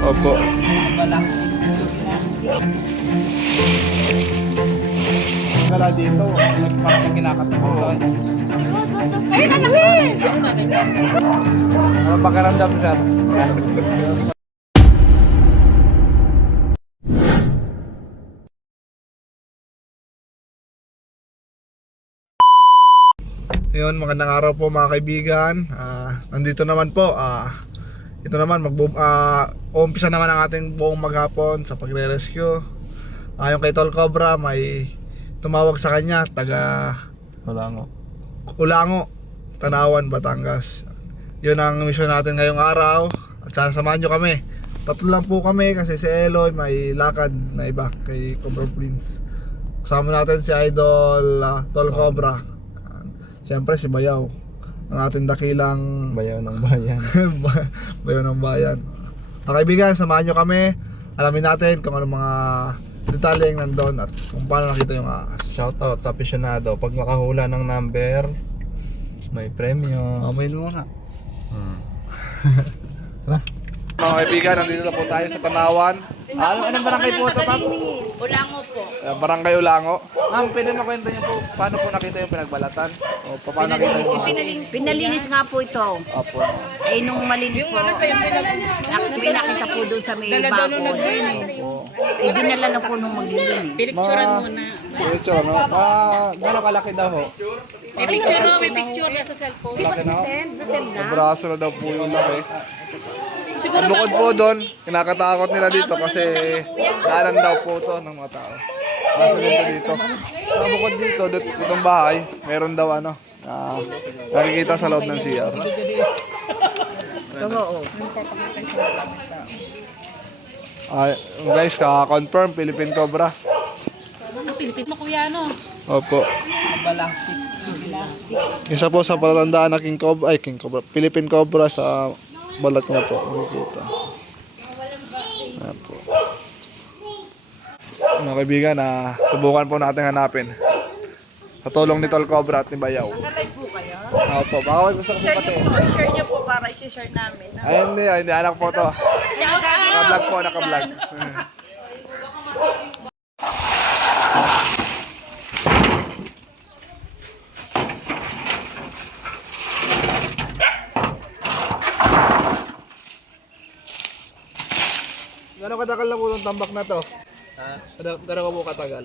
Opo. Kala dito, parang kinakatakutan. Ayun na namin! Ano pakiramdam, sir? Ayun, magandang araw po mga kaibigan. Nandito naman po. Ito naman, umpisa naman ang ating buong maghapon sa pagre-rescue. Yung kay Tol Cobra, may tumawag sa kanya, taga Ulango, Tanawan, Batangas. Yun ang mission natin ngayong araw. At sasamahan nyo kami. Tatlo lang po kami kasi si Eloy may lakad na iba kay Cobra Prince. Kasama natin si Idol Tol Cobra. Siyempre si Bayaw, ang ating dakilang Bayaw ng bayan. Bayaw ng bayan. Mga kaibigan, samahan nyo kami. Alamin natin kung ano mga detalye yung nandun at kung paano nakita yung ahas. Shoutout sa aficionado. Pag makahula ng number, may premyo. Amoy mo nga. Tara. Mga kaibigan, nandito na po tayo sa Tanawan. Anong barangay po ito, Pap? Ulango po. Barangay Ulango. Ma'am, pwede na kwento niyo po paano po nakita yung pinagbalatan? O paano nakita yung mga... Pinalinis nga po ito. Opo. Eh, nung malinis po, pinakita po doon sa may bakod. Eh, dinala na po nung maglilinis. Pinicturean muna. Picture, no? Gano'ng kalaki daw ho? May picture na sa cellphone. Laki na. Nasend na. Ang braso na daw po yung laki. Siguro Ang bukod po doon, kinakatakot nila dito kasi daanan daw po to ng mga tao. Braso nito dito. Ang bukod dito, itong bahay, meron daw nakikita sa loob ng CR. Guys, confirm Philippine Cobra. ang Pilipit mo kuya no. Opo. Isa po sa palatandaan na King Cobra, Philippine Cobra sa balat niya po, makikita. Ayan po. Mga kaibigan, subukan po natin hanapin. Sa tulong ni Tol Cobra at ni Bayaw. Nalive po kayo? Opo, baka may gusto ko pati. I-share niyo po para i-share namin. Ay, hindi, anak po to. Naka-vlog po, naka-vlog. Gano'ng katagal na po itong tambak na to? Gano'ng ka po katagal?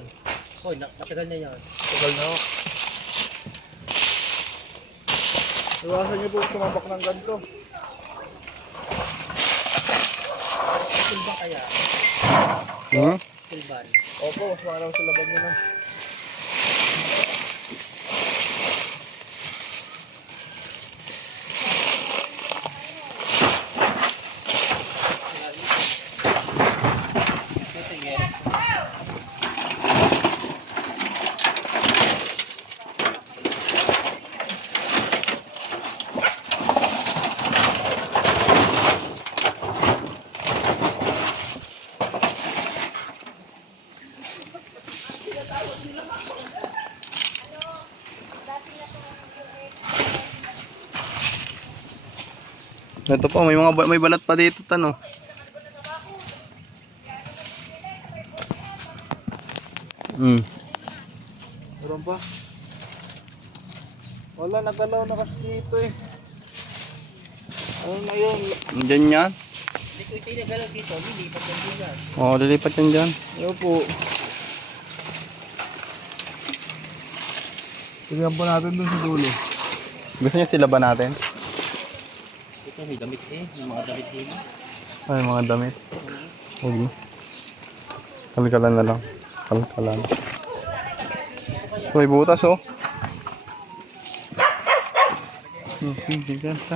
Hoy, matagal na yan. Tagal na ako. Iwasan niyo po tumambak ng ganito. Silba kaya? Silban. Opo, mas makalaw sa laban niyo na. Ito po, may balat pa dito tanong. Meron pa? Wala, nagalaw na kasi dito eh. Ano na yun? Diyan yan. Hindi ko ito nagalaw dito. Lilipat yan dyan. Oo, lilipat yan dyan. Ano po? Tignan po natin dun sa dulo. Gusto niya sila ba natin? Ito may damit eh. May mga damit din. Ay, mga damit. Huwag mo. Kalkalan na lang. Kalkalan. May butas oh. Bigas ka.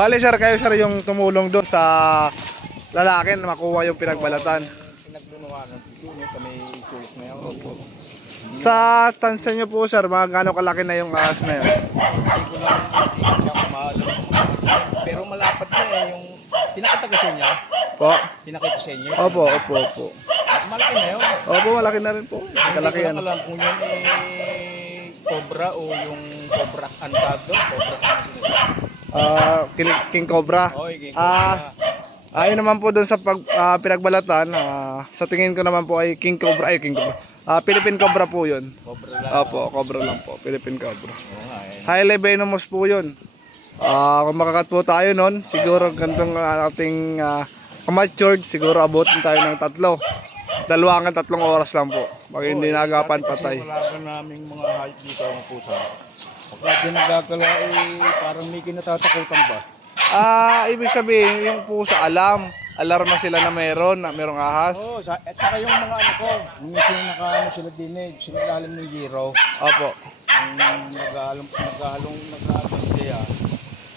Bale sir, kayo sir yung tumulong doon sa lalaki na makuha yung pinagbalatan. Pinaglunuwanan siguro kami choice na yan. Opo. Sa tansya nyo po sir, mga gaano kalaki na yung ahas na yun? Hindi ko lang siya kumaalam. Pero malapad na eh, yung pinakita ko sa inyo. Po? Pinakita sa inyo. Opo, opo, opo. Malaki na yun. Opo, malaki na rin po. Kalaki Hindi ko yan. lang alam kung yun cobra o yung cobra antado. Cobra King Cobra. Oy, Ayun naman po doon sa pinagbalatan, sa tingin ko naman po ay King Cobra. Philippine Cobra po yun. cobra lang. Opo, Cobra lang po. Philippine Cobra. Oo nga eh. Highly venomous po yun. Kung makakat po tayo nun, siguro gantong ating matured, siguro abutin tayo ng 2 hanggang 3 oras lang po. Pag hindi nagapan, patay. Wala ka naming mga hayop dito ang pusa. Pagka di nagagala parang may kinatatakutan ba? Ibig sabihin, yung pusa alarm na sila na merong ahas. Oo, at saka yung mga ano ko, yung nakaano sila din sinilalim ng zero. Opo. Yung nag-aalong siya.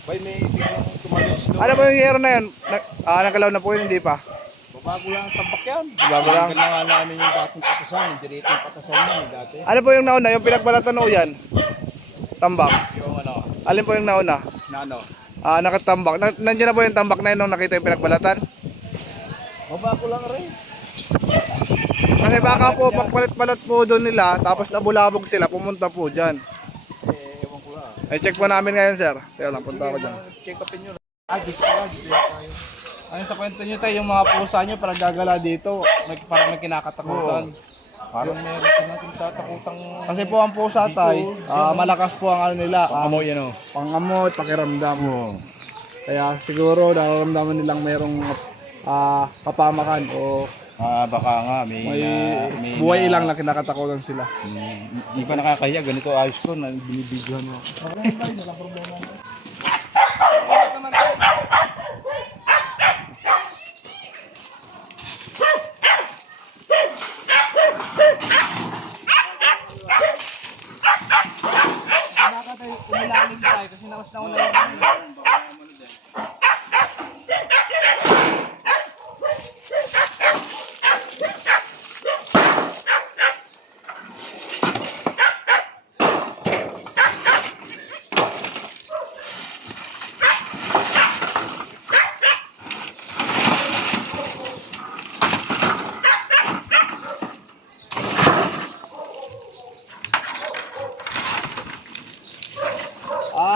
Bay may biglang tumalis doon. Ano ba yung hero na yun? Nagkalaw na po yun, hindi pa? Babago lang ang tabak yan. Bago lang. Ang nga namin yung dating patasan, yung diretong patasan yan dati. Ano po yung nauna? Yung pinagbalatan o yan? Tambak. Yung ano, Alin po yung nauna? na ano. Nakatambak. Nandiyan na po yung tambak na yun nung nakita yung pinagbalatan? Babago lang rin. Kasi baka po, pagpalit-palit po doon nila, tapos nabulabog sila, pumunta po dyan. Ewan ko lang. Check po namin ngayon, sir. Kaya lang, punta ako dyan. Check upin nyo. Dito tayo. Ano sa kwento nyo tayo, yung mga pusa nyo parang gagala dito, parang may kinakatakutan. Parang meron silang kinatatakutang... Kasi po ang pusa tayo, malakas po ang ano nila, Amoy yan o. pangamoy, pakiramdam. Kaya siguro nararamdaman nilang merong kapamakan o Baka nga may buhay ilang na kinakatakutan sila. Hindi pa nakakahiya, ganito ayos ko na binibigyan mo. Umilalim tayo kasi namas na una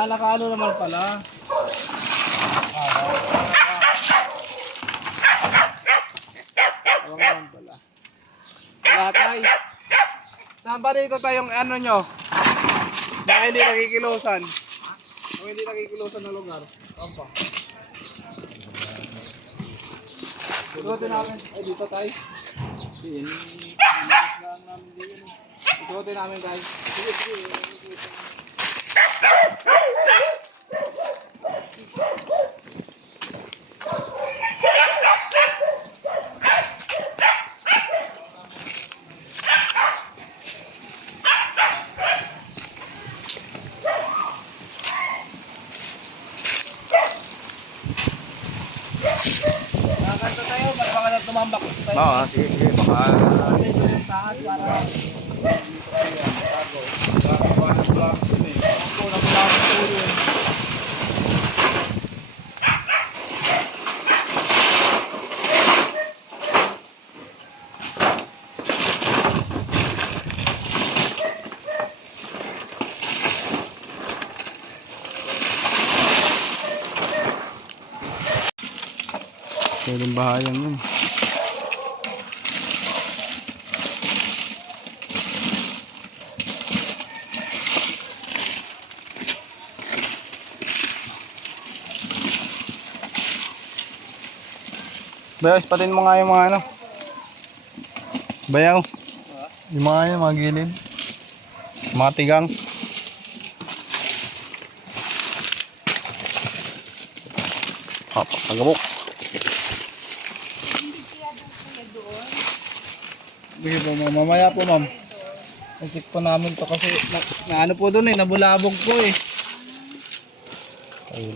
yung nakaano naman pala. Naman pala. Wala tayo. Saan ba dito tayong ano nyo? Na hindi nakikilusan. Kung hindi nakikilusan na lugar. Saan pa? Itutin namin. Ay dito tayo. Itutin namin guys. Sige, sige. Nakakanta tayo, baka na tumambak tayo. Oo, sige, sige. Baka... Pwedeng bahayan yun. Bayaw, ispatin mo nga yung mga ano. Bayaw. Yung mga gilid. Mga tigang. Pagabok. Sige po, ma'am. Mamaya po, ma'am. I-check po namin to kasi na ano po doon nabulabog po eh. Ayun.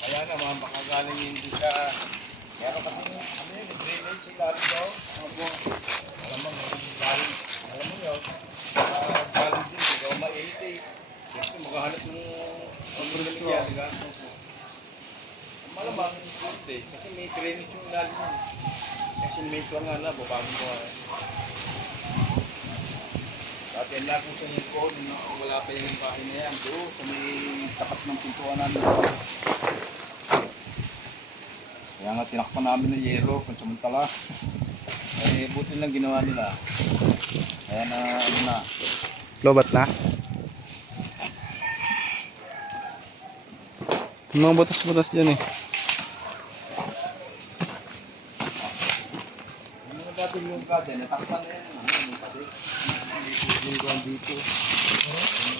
Kaya naman, baka galing hindi ka... Kaya kasi kami, drainage sila ito. Alam mo, galing, alam mo yun. Galing din, ikaw ma-80. Kasi maghahanap ng pagpulong niya, diba? Malamang, hindi. Kasi may drainage yung ilalim mo. Kasi may ito nga na, babagin ko nga. Dati yan lang kung sa inyo ko, wala pa yung bahay na yan. Doon, sa may tapat ng pintuan namin. Kaya nga tinakpan namin ng yero kung samantala. Eh, buti lang ginawa nila. Kaya na, ano na. Lobat na. Yung mga butas-butas dyan eh. Ano na dati yung gada, natakpan na yan. Ano, yung pati. Yung gawin dito.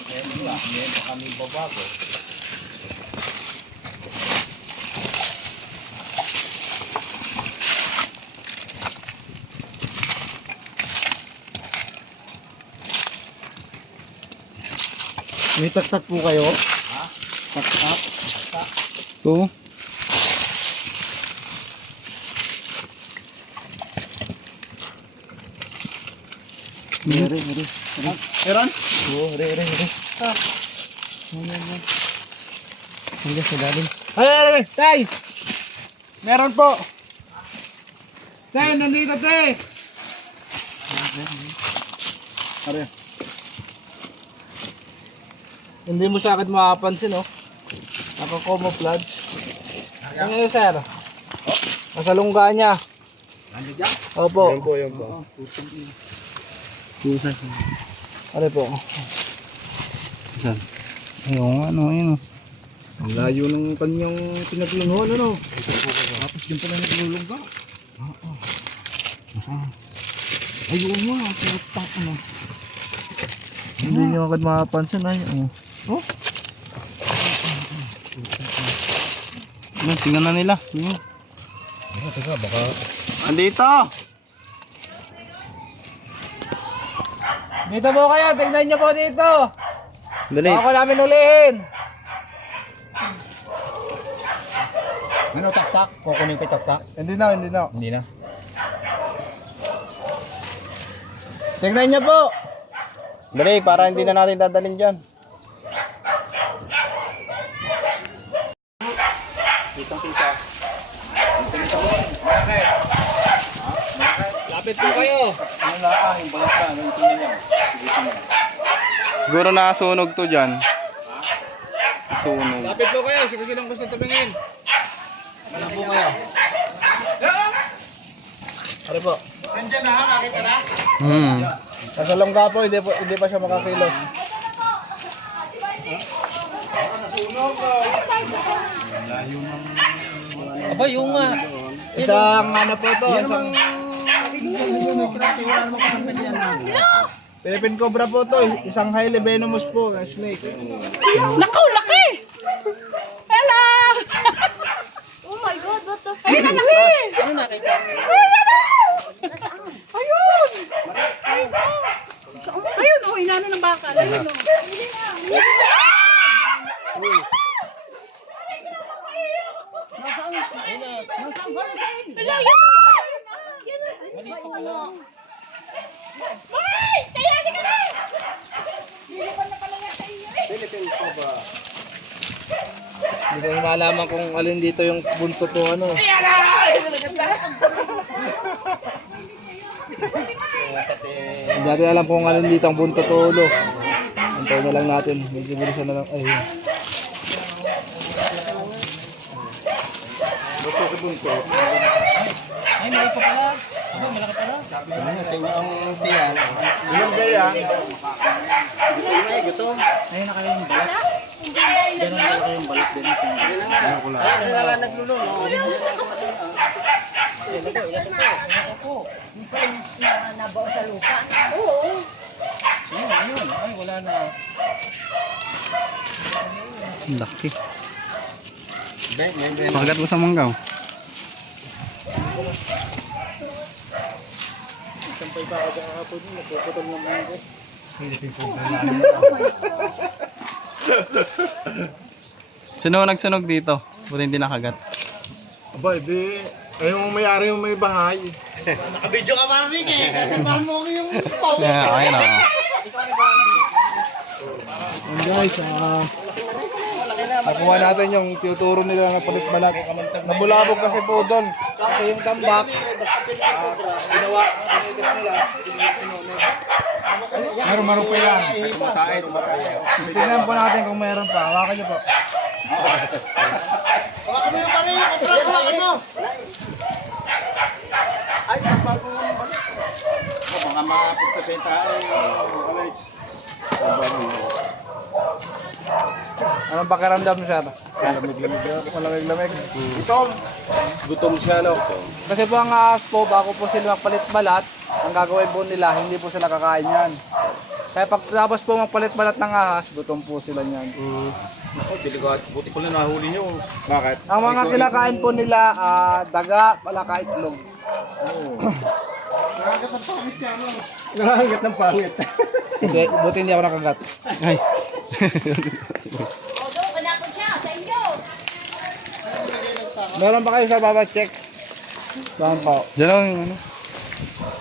Kaya nila, ngayon pa kami babago. May taktak po kayo? Ha? Taktak? Ito. Meron. Meron? Oo, re. Hanggang sa dalim. Ay, tay! Meron po! Tay, nandito, tay! Are. Hindi mo siya agad makapansin, oh. Naka-camouflage. Ano yun, sir? Nasa lungga niya. Nandiyan? Opo. Yan po. Ano po? Saan? Ayun nga, ano, ayun. Ang layo ng kanyang pinaglunuhan, ano? Tapos din pala naglulong ka. Ayun nga, putak ano. Hindi niyo agad makapansin, ay. Oh. Ano, tingnan na nila. Teka, baka... Andito! Dito po kayo, tingnan niyo po dito. Dali. Ako namin ulihin. Ano, tak-tak? Kukunin ko tak-tak? Hindi na. Hindi na. Tingnan niyo po. Dali, para hindi na natin dadalhin dyan. Kitang-kita. Lapit po kayo. Ano lang yung balat ka, ano yung tingin niya? Sige, mo. Siguro nakasunog to dyan. Sunog. Lapit po kayo, sige lang gusto tumingin. Ano po kayo? Ano po? Nasa longga po, hindi pa siya makakilos. Aba, yung nga. Isang ano po to, isang Philippine Cobra po to, isang highly venomous po, na snake. Naku, laki! Hello! Oh my God, what the fuck? Ayun na, laki! Ano nakita? Ayun! Ayun, oh, inano ng baka. Ayun, oh. Hindi ko malaman kung alin dito yung buntot o ano. Hindi natin alam kung alin dito ang buntot o ulo. Antay na lang natin. Medyo bilisan na lang. Ayun. Buntot sa buntot. Ay, malaki pa pala. Ano, malaki pala. Tingnan ang tiyan. Ilang gaya? Ayun na kayo yung balat. Ganun na kayo yung balat din. Ay, wala naglulong. Nabaw sa lupa. Ayun. Ay, wala na. Laki. Pakagat mo sa manggaw. Sino nagsunog dito? Buti hindi nakagat. Aba, di. Eh, yung may-ari yung may bahay. Nakabidyo ka parang eh. Kasi parang mo yung pao. Yeah, ayun o. Guys, nakuha natin yung tinuturo nila na palit balat. Nabulabog kasi po doon. Kasi yung tambak, ginawa, pinigas nila. Meron pa yan. Tingnan po natin kung meron pa. Hawakan nyo po. Hawakan mo yung pala yung kontra. Hawakan mo. Ay, bago mo yung balat. Baka makapunta sa tayo. Anong pakiramdam sir? Malamig-lamig. Gutom siya, no? Kasi po ang ahas po, bago po sila magpalit balat, ang gagawin po nila, hindi po sila kakain yan. Kaya pag tapos po magpalit balat ng ahas, gutom po sila niyan. Ako, diligat. Buti ko lang nahuli niyo. Bakit? Ang mga kinakain po nila, daga, palaka, itlog. Nakagat ng pangit. Hindi, buti hindi ako nakagat. Ay. Although, kanapon siya sa inyo. Meron ba kayo sa baba check? Saan po? Diyan lang yung ano.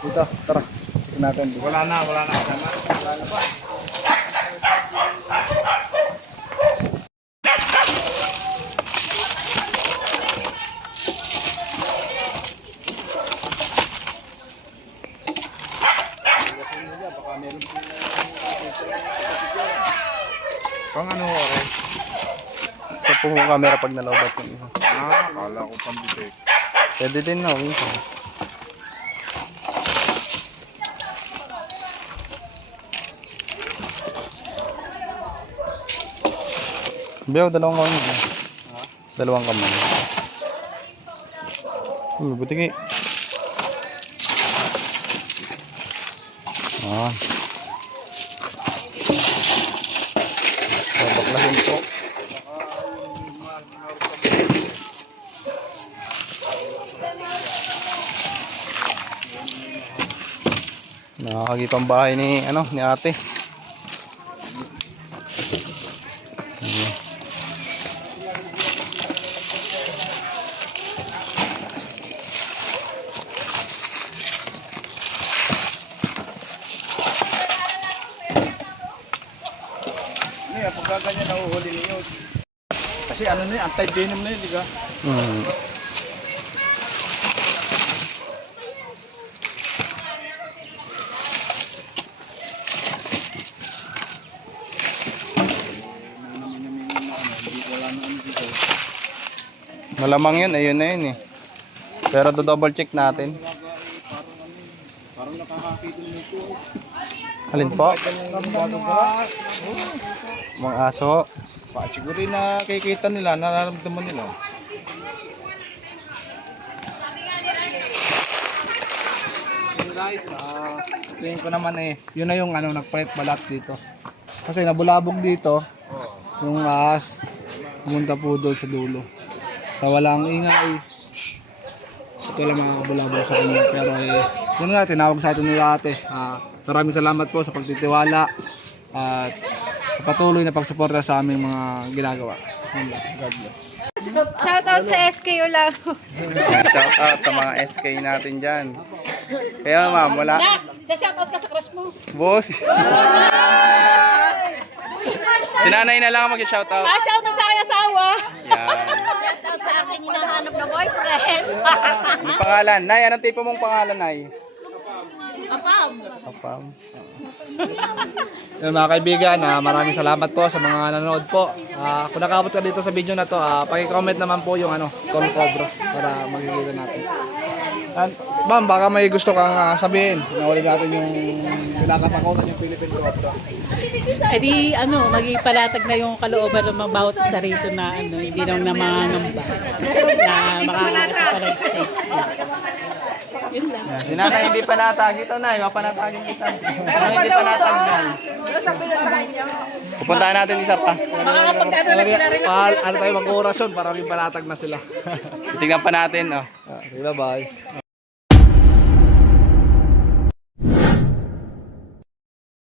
Dito, tara. Tignan natin. Wala na. Pang ano oras? Sa puho camera pag nalobat yung isa. Akala ko panditect. Pwede din na. Minsan. Biyaw, dalawang kamay. Dalawang kamay. Butiki. Babaklasin po. Nakakagip ang bahay ni ni ate. Pagka ganyan nahuhuli niyo. Kasi ano na yun, anti-venom na yun, di ka? Malamang yun, ayun na yun eh. Pero double check natin. Parang nakakakita nito. Alin po? Mga aso. Siguro yung nakikita nila, nararamdaman nila. Guys, tingin ko naman yun na yung nagpalit balat dito. Kasi nabulabog dito, yung ahas, pumunta po doon sa dulo. Sa walang ingay, ito lang mga bulabog sa kanya. Pero yun nga, tinawag sa atin nila ate. Maraming salamat po sa pagtitiwala at sa patuloy na pagsuporta sa aming mga ginagawa. God bless. Shoutout sa SKU lang. Shout out sa mga SK natin dyan. Kaya ma'am, wala. Sa shoutout ka sa crush mo. Boss. Si nanay na lang ang mag-shoutout. Shoutout sa aking asawa. Yan. Shoutout sa akin hinahanap na boyfriend. Anong pangalan? Nay, anong tipo mong pangalan, Nay? Apam. Apam. Yun, mga kaibigan, maraming salamat po sa mga nanonood po. Kung nakabot ka dito sa video na to, paki-comment naman po yung Kong Cobra para makikita natin. Ma'am, baka may gusto kang sabihin. Nahuli natin yung pinakatakutan yung Philippine Cobra. Eh di magipalatag na yung kalooban ng mga bawat isa rito na hindi lang na mangangamba. Na makakakita pa ng steak. Yun lang. Si nanay hindi pa natag. Ito, Nay, mapanatagin kita. Hindi pa natag yan. Pupuntahan natin isa pa. Makakapag-ano lang sila rin. Ano tayo mag-orasyon para may panatag na sila. Titignan pa natin, oh. Sige, bye.